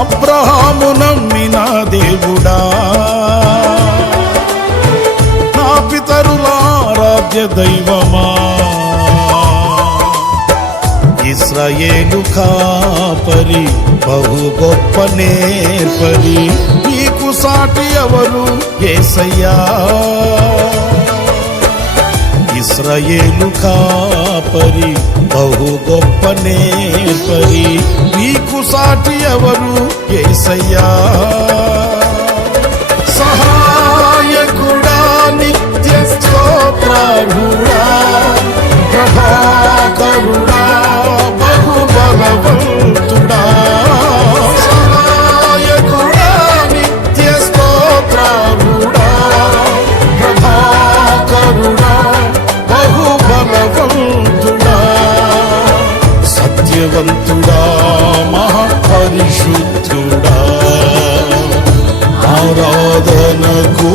అబ్రహాము నమ్మిన దేవుడా, నా పితరుల ఆరాధ్య దైవమా, ఇశ్రాయేలు కాపరి బహు గొప్ప నేర్పరి, నీకు సాటి ఎవరు యేసయ్యా. ఇశ్రాయేలు కాపరి బహు గొప్ప నేర్పరి, నీకు సాటి ఎవరు యేసయ్యా. సహాయకుడా, నిత్య స్తోత్రార్హుడా, ప్రభాకరుడా, బహుబలవంతుడా, సహాయకుడా, నిత్య స్తోత్రార్హుడా, ప్రభాకరుడా, బహుబలవంతుడా, సత్యవంతుడా, మహాపరిశుద్ధుడా, ఆరాధనకు